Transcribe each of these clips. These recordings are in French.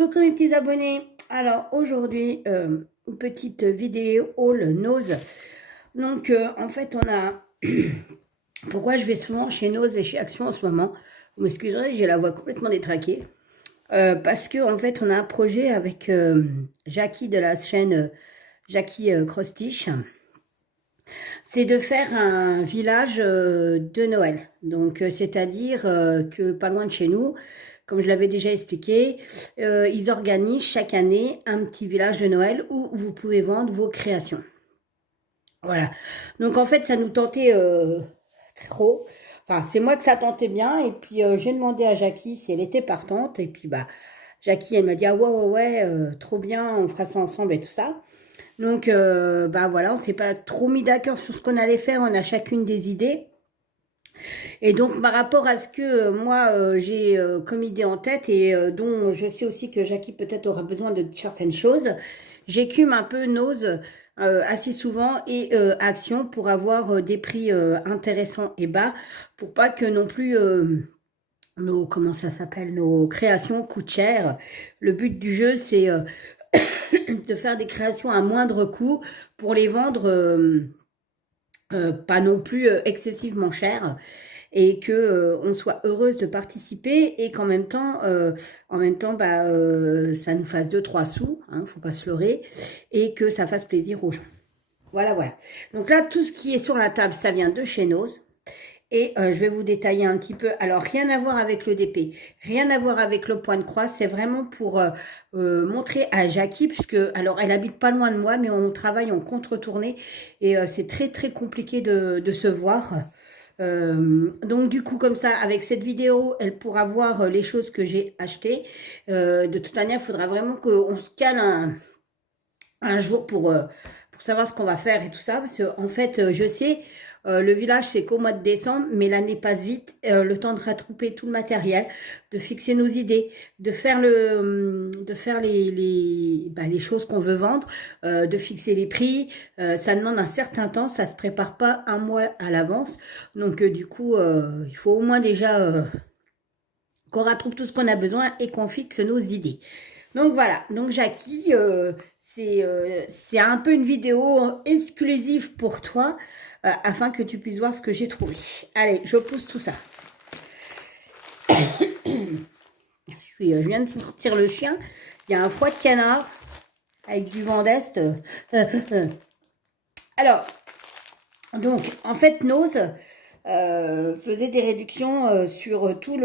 Coucou mes petits abonnés. Alors aujourd'hui, une petite vidéo haul Nose. Donc en fait on a... Pourquoi je vais souvent chez Nose et chez Action en ce moment? Vous m'excuserez, j'ai la voix complètement détraquée. Parce que en fait on a un projet avec Jackie de la chaîne Jackie Crostiche. C'est de faire un village de Noël. Donc c'est-à-dire que pas loin de chez nous, comme je l'avais déjà expliqué, ils organisent chaque année un petit village de Noël où vous pouvez vendre vos créations. Voilà. Donc en fait, ça nous tentait trop. Enfin, c'est moi que ça tentait bien. Et puis j'ai demandé à Jackie si elle était partante. Et puis bah, Jackie, elle m'a dit ah ouais ouais ouais, trop bien, on fera ça ensemble et tout ça. Donc bah voilà, on s'est pas trop mis d'accord sur ce qu'on allait faire. On a chacune des idées. Et donc, par rapport à ce que moi, j'ai comme idée en tête et dont je sais aussi que Jackie peut-être aura besoin de certaines choses, j'écume un peu Nose assez souvent et Action pour avoir des prix intéressants et bas pour pas que non plus nos, comment ça s'appelle, nos créations coûtent cher. Le but du jeu, c'est de faire des créations à moindre coût pour les vendre pas non plus excessivement cher et que on soit heureuse de participer et qu'en même temps, bah, ça nous fasse 2-3 sous, hein, faut pas se leurrer, et que ça fasse plaisir aux gens. Voilà, voilà. Donc là, tout ce qui est sur la table, ça vient de chez Nose. Et je vais vous détailler un petit peu. Alors, rien à voir avec le DP, rien à voir avec le point de croix. C'est vraiment pour montrer à Jackie, puisque, alors, elle habite pas loin de moi, mais on travaille en contre-tournée. Et c'est très, très compliqué de se voir. Donc, du coup, comme ça, avec cette vidéo, elle pourra voir les choses que j'ai achetées. De toute manière, il faudra vraiment qu'on se cale un jour pour savoir ce qu'on va faire et tout ça. Parce que, en fait, je sais... le village, c'est qu'au mois de décembre, mais l'année passe vite. Le temps de rattraper tout le matériel, de fixer nos idées, de faire les choses qu'on veut vendre, de fixer les prix. Ça demande un certain temps, ça se prépare pas un mois à l'avance. Donc du coup, il faut au moins déjà qu'on rattrape tout ce qu'on a besoin et qu'on fixe nos idées. Donc voilà, donc Jackie, c'est un peu une vidéo exclusive pour toi, afin que tu puisses voir ce que j'ai trouvé. Allez, je pousse tout ça. Je viens de sortir le chien, il y a un froid de canard avec du vent d'est. Alors, donc, en fait, Nose faisait des réductions sur tout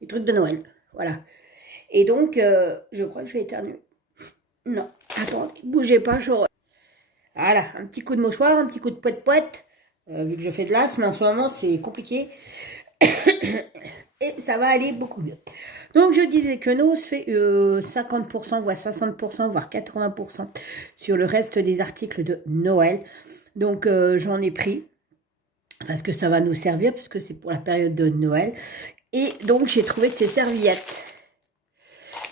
les trucs de Noël. Voilà. Et donc, je crois que je vais éternuer. Non, attends, bougez pas, voilà, un petit coup de mouchoir, un petit coup de poète-poète. Vu que je fais de l'asthme, en ce moment, c'est compliqué. Et ça va aller beaucoup mieux. Donc, je disais que Nose fait 50%, voire 60%, voire 80% sur le reste des articles de Noël. Donc, j'en ai pris parce que ça va nous servir, puisque c'est pour la période de Noël. Et donc, j'ai trouvé ces serviettes.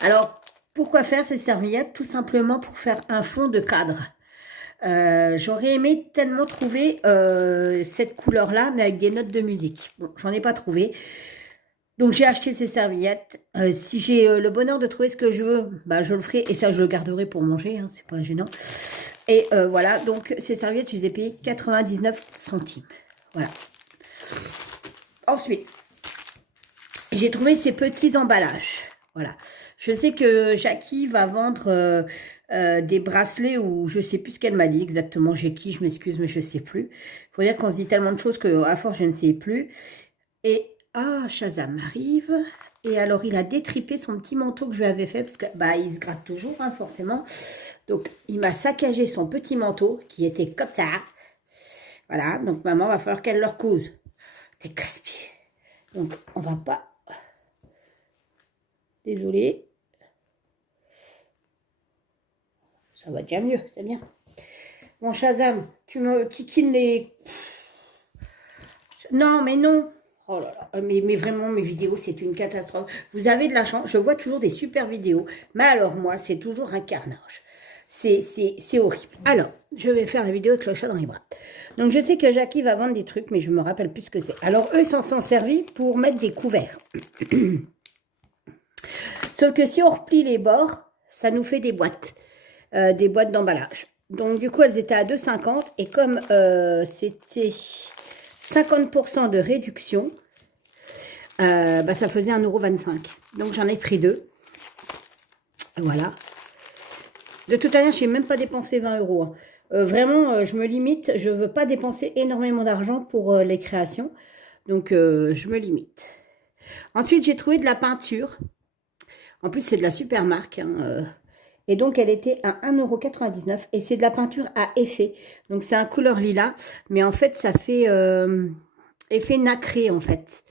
Alors, pourquoi faire ces serviettes? Tout simplement pour faire un fond de cadre. J'aurais aimé tellement trouver cette couleur-là, mais avec des notes de musique. Bon, j'en ai pas trouvé. Donc, j'ai acheté ces serviettes. Si j'ai le bonheur de trouver ce que je veux, bah, je le ferai. Et ça, je le garderai pour manger, hein, c'est pas gênant. Et voilà, donc ces serviettes, je les ai payées 99 centimes. Voilà. Ensuite, j'ai trouvé ces petits emballages. Voilà. Je sais que Jackie va vendre des bracelets ou je sais plus ce qu'elle m'a dit exactement. J'ai qui, je m'excuse, mais je sais plus. Il faut dire qu'on se dit tellement de choses qu'à force, je ne sais plus. Et, Shazam arrive. Et alors, il a détripé son petit manteau que je lui avais fait parce que, bah, il se gratte toujours, hein, forcément. Donc, il m'a saccagé son petit manteau qui était comme ça. Voilà. Donc, maman, va falloir qu'elle le recouse. T'es casse-pied. Donc, on va pas... Désolée. Ça va déjà mieux, c'est bien. Mon Shazam, tu me kikines les... Non, mais non. Oh là là, mais vraiment, mes vidéos, c'est une catastrophe. Vous avez de la chance, je vois toujours des super vidéos. Mais alors, moi, c'est toujours un carnage. C'est horrible. Alors, je vais faire la vidéo avec le chat dans les bras. Donc, je sais que Jackie va vendre des trucs, mais je me rappelle plus ce que c'est. Alors, eux s'en sont servis pour mettre des couverts. Sauf que si on replie les bords, ça nous fait des boîtes d'emballage. Donc, du coup, elles étaient à 2,50 et comme c'était 50% de réduction, bah, ça faisait 1,25 €. Donc, j'en ai pris 2. Voilà. De toute manière, je n'ai même pas dépensé 20 €. Hein. Vraiment, je me limite. Je ne veux pas dépenser énormément d'argent pour les créations. Donc, je me limite. Ensuite, j'ai trouvé de la peinture. En plus, c'est de la super marque. Hein, et donc, elle était à 1,99 € et c'est de la peinture à effet. Donc, c'est un couleur lilas. Mais en fait, ça fait effet nacré, en fait.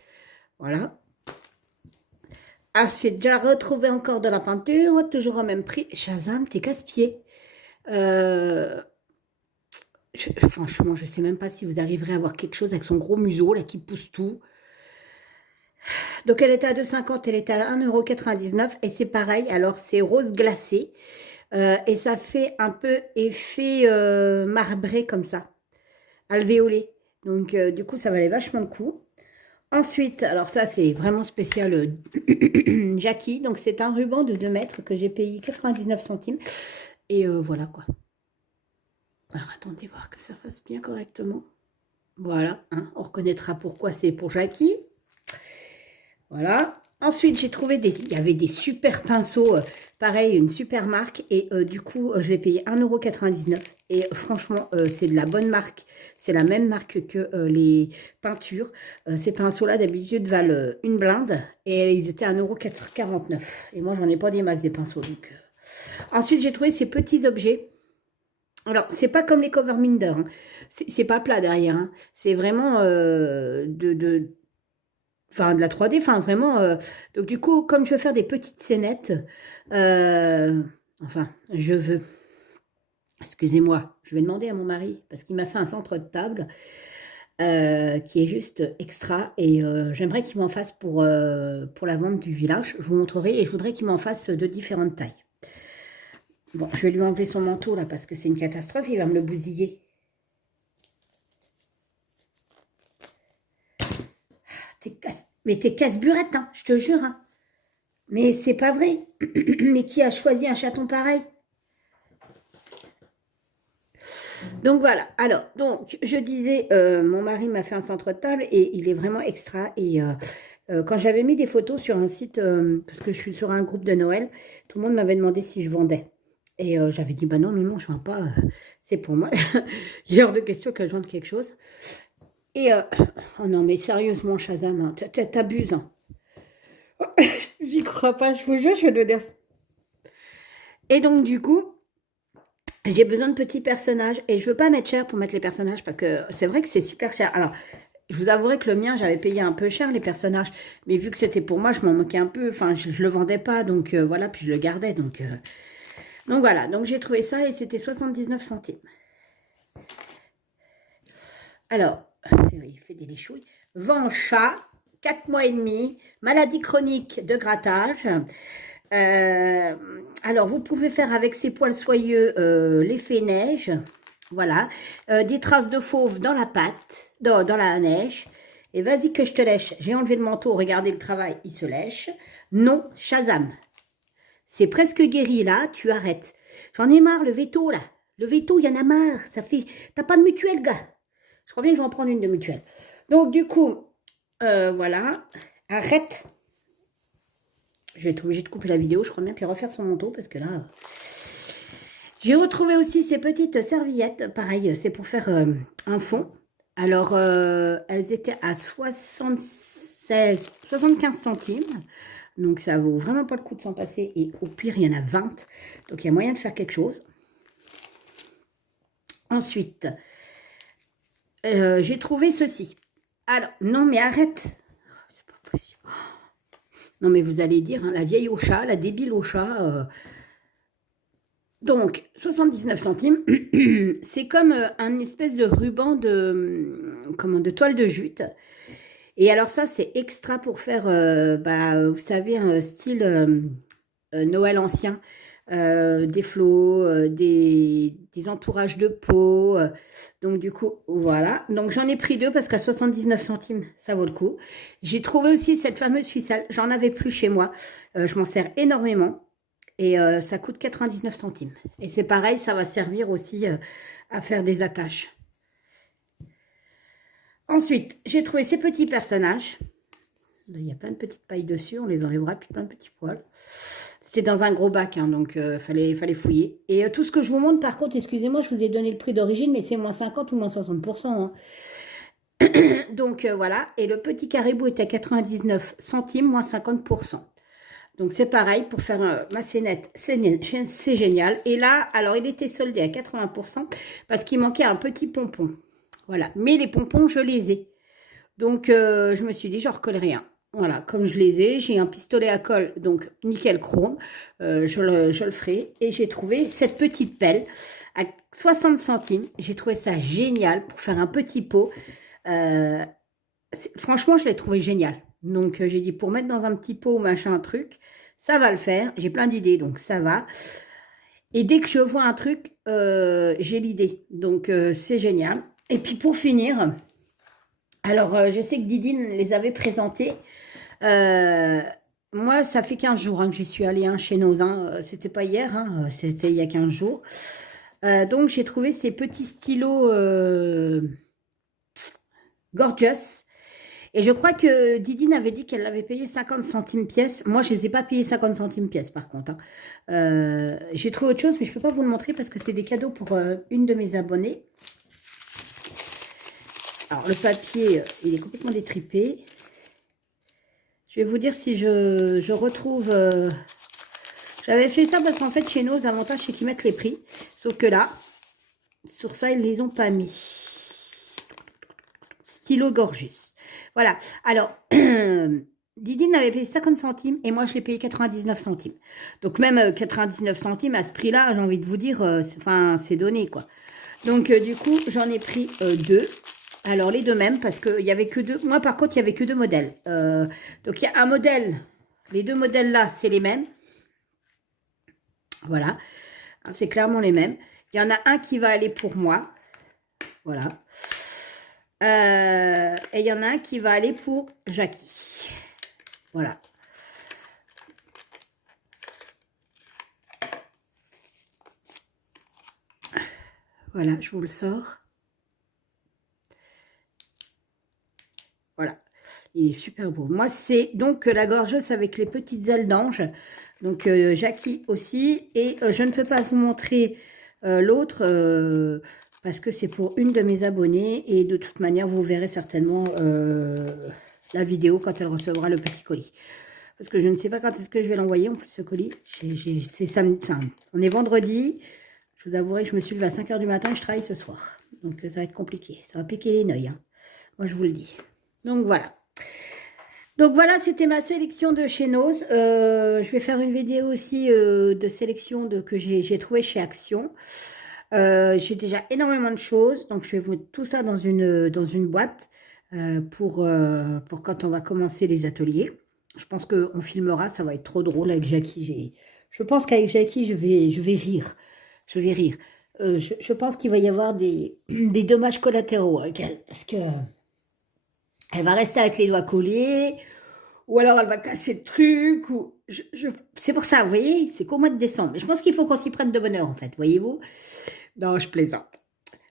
Voilà. Ensuite, j'ai retrouvé encore de la peinture, toujours au même prix. Shazam, t'es casse-pied. Franchement, je ne sais même pas si vous arriverez à voir quelque chose avec son gros museau, là, qui pousse tout. Donc, elle était à 2,50 €, elle était à 1,99 € et c'est pareil. Alors, c'est rose glacé et ça fait un peu effet marbré comme ça, alvéolé. Donc, du coup, ça valait vachement le coup. Ensuite, alors ça, c'est vraiment spécial Jackie. Donc, c'est un ruban de 2 mètres que j'ai payé 99 centimes. Et voilà, quoi. Alors, attendez voir que ça fasse bien correctement. Voilà, hein, on reconnaîtra pourquoi c'est pour Jackie. Voilà. Ensuite, j'ai trouvé il y avait des super pinceaux, pareil, une super marque. Et du coup, je l'ai payé 1,99 €. Et franchement, c'est de la bonne marque. C'est la même marque que les peintures. Ces pinceaux-là, d'habitude, valent une blinde. Et ils étaient à 1,49 €. Et moi, j'en ai pas des masses des pinceaux. Donc, Ensuite, j'ai trouvé ces petits objets. Alors, c'est pas comme les cover Minder. Hein. C'est pas plat derrière. Hein. C'est vraiment enfin, de la 3D, enfin vraiment. Donc du coup, comme je veux faire des petites scénettes, enfin, je veux. Excusez-moi, je vais demander à mon mari parce qu'il m'a fait un centre de table qui est juste extra et j'aimerais qu'il m'en fasse pour la vente du village. Je vous montrerai et je voudrais qu'il m'en fasse de différentes tailles. Bon, je vais lui enlever son manteau là parce que c'est une catastrophe, il va me le bousiller. Mais t'es casse-burette, hein, je te jure. Hein. Mais c'est pas vrai. Mais qui a choisi un chaton pareil? Donc voilà. Alors, donc, je disais, mon mari m'a fait un centre de table et il est vraiment extra. Et quand j'avais mis des photos sur un site, parce que je suis sur un groupe de Noël, tout le monde m'avait demandé si je vendais. Et j'avais dit, bah non, non, non, je ne vends pas. C'est pour moi. Il est hors de question que je vende quelque chose. Et, oh non, mais sérieusement, Shazam, hein, t'abuses. Hein. J'y crois pas, je vous jure, je vais le dire. Et donc, du coup, j'ai besoin de petits personnages. Et je veux pas mettre cher pour mettre les personnages parce que c'est vrai que c'est super cher. Alors, je vous avouerai que le mien, j'avais payé un peu cher les personnages. Mais vu que c'était pour moi, je m'en moquais un peu. Enfin, je le vendais pas. Donc, voilà, puis je le gardais. Donc voilà. Donc, j'ai trouvé ça et c'était 79 centimes. Alors, il fait des léchouilles. Vent chat, 4 mois et demi, maladie chronique de grattage. Alors, vous pouvez faire avec ces poils soyeux l'effet neige. Voilà. Des traces de fauve dans la pâte, dans la neige. Et vas-y que je te lèche. J'ai enlevé le manteau, regardez le travail, il se lèche. Non, Shazam. C'est presque guéri là, tu arrêtes. J'en ai marre, le veto là. Le veto, il y en a marre. Ça fait. T'as pas de mutuelle, gars. Je crois bien que je vais en prendre une de mutuelle. Donc, du coup, voilà. Arrête. Je vais être obligée de couper la vidéo, je crois bien, puis refaire son manteau, parce que là... J'ai retrouvé aussi ces petites serviettes. Pareil, c'est pour faire un fond. Alors, elles étaient à 75 centimes. Donc, ça vaut vraiment pas le coup de s'en passer. Et au pire, il y en a 20. Donc, il y a moyen de faire quelque chose. Ensuite... j'ai trouvé ceci. Alors, non mais arrête. C'est pas possible. Non mais vous allez dire, hein, la vieille au chat, la débile au chat. Donc, 79 centimes. C'est comme un espèce de ruban de toile de jute. Et alors ça, c'est extra pour faire, vous savez, un style Noël ancien. des flots, des entourages de peau. Donc du coup, voilà. Donc j'en ai pris 2 parce qu'à 79 centimes, ça vaut le coup. J'ai trouvé aussi cette fameuse ficelle. J'en avais plus chez moi. Je m'en sers énormément. Et ça coûte 99 centimes. Et c'est pareil, ça va servir aussi à faire des attaches. Ensuite, j'ai trouvé ces petits personnages. Il y a plein de petites pailles dessus, on les enlèvera, puis plein de petits poils. C'était dans un gros bac, hein, donc fallait fouiller. Et tout ce que je vous montre, par contre, excusez-moi, je vous ai donné le prix d'origine, mais c'est moins 50 ou moins 60%. Hein. Donc voilà, et le petit caribou est à 99 centimes, moins 50%. Donc c'est pareil, pour faire ma scénette, c'est génial. Et là, alors il était soldé à 80% parce qu'il manquait un petit pompon. Voilà, mais les pompons, je les ai. Donc, je me suis dit, je ne recolle rien. Voilà, comme je les ai, j'ai un pistolet à colle, donc nickel chrome. Je le ferai. Et j'ai trouvé cette petite pelle à 60 centimes. J'ai trouvé ça génial pour faire un petit pot. Franchement, je l'ai trouvé génial. Donc, j'ai dit, pour mettre dans un petit pot, machin, un truc, ça va le faire. J'ai plein d'idées, donc ça va. Et dès que je vois un truc, j'ai l'idée. Donc, c'est génial. Et puis, pour finir... Alors, je sais que Didine les avait présentés. Moi, ça fait 15 jours hein, que j'y suis allée hein, chez nos. C'était pas hier, hein, c'était il y a 15 jours. Donc, j'ai trouvé ces petits stylos Gorgeous. Et je crois que Didine avait dit qu'elle l'avait payé 50 centimes pièce. Moi, je ne les ai pas payés 50 centimes pièce, par contre. Hein. J'ai trouvé autre chose, mais je ne peux pas vous le montrer parce que c'est des cadeaux pour une de mes abonnées. Alors, le papier, il est complètement détripé. Je vais vous dire si je retrouve... J'avais fait ça parce qu'en fait, chez nous, l'avantage, c'est qu'ils mettent les prix. Sauf que là, sur ça, ils ne les ont pas mis. Stylo Gorgeous. Voilà. Alors, Didine avait payé 50 centimes et moi, je l'ai payé 99 centimes. Donc, même 99 centimes, à ce prix-là, j'ai envie de vous dire, c'est donné, quoi. Donc, du coup, j'en ai pris 2. Alors, les deux mêmes, parce qu'il n'y avait que 2. Moi, par contre, il n'y avait que 2 modèles. Donc, il y a un modèle. Les 2 modèles-là, c'est les mêmes. Voilà. C'est clairement les mêmes. Il y en a un qui va aller pour moi. Voilà. Et il y en a un qui va aller pour Jackie. Voilà. Voilà, je vous le sors. Voilà, il est super beau. Moi, c'est donc la gorgeuse avec les petites ailes d'ange. Donc, Jackie aussi. Et je ne peux pas vous montrer l'autre parce que c'est pour une de mes abonnées. Et de toute manière, vous verrez certainement la vidéo quand elle recevra le petit colis. Parce que je ne sais pas quand est-ce que je vais l'envoyer en plus, ce colis. C'est samedi, enfin, on est vendredi. Je vous avouerai que je me suis levée à 5 h du matin et je travaille ce soir. Donc, ça va être compliqué. Ça va piquer les nouilles. Hein. Moi, je vous le dis. Donc voilà. Donc voilà, c'était ma sélection de chez Nose. Je vais faire une vidéo aussi de sélection que j'ai trouvé chez Action. J'ai déjà énormément de choses. Donc je vais vous mettre tout ça dans une boîte pour quand on va commencer les ateliers. Je pense qu'on filmera, ça va être trop drôle avec Jackie. Je pense qu'avec Jackie, je vais rire. Je vais rire. Je pense qu'il va y avoir des dommages collatéraux avec elle. Parce que... elle va rester avec les doigts collés, ou alors elle va casser le truc, ou c'est pour ça, vous voyez, c'est qu'au mois de décembre. Je pense qu'il faut qu'on s'y prenne de bonne heure, en fait, voyez-vous. Non, je plaisante.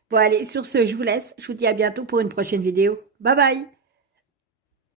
Bon, allez, sur ce, je vous laisse. Je vous dis à bientôt pour une prochaine vidéo. Bye bye.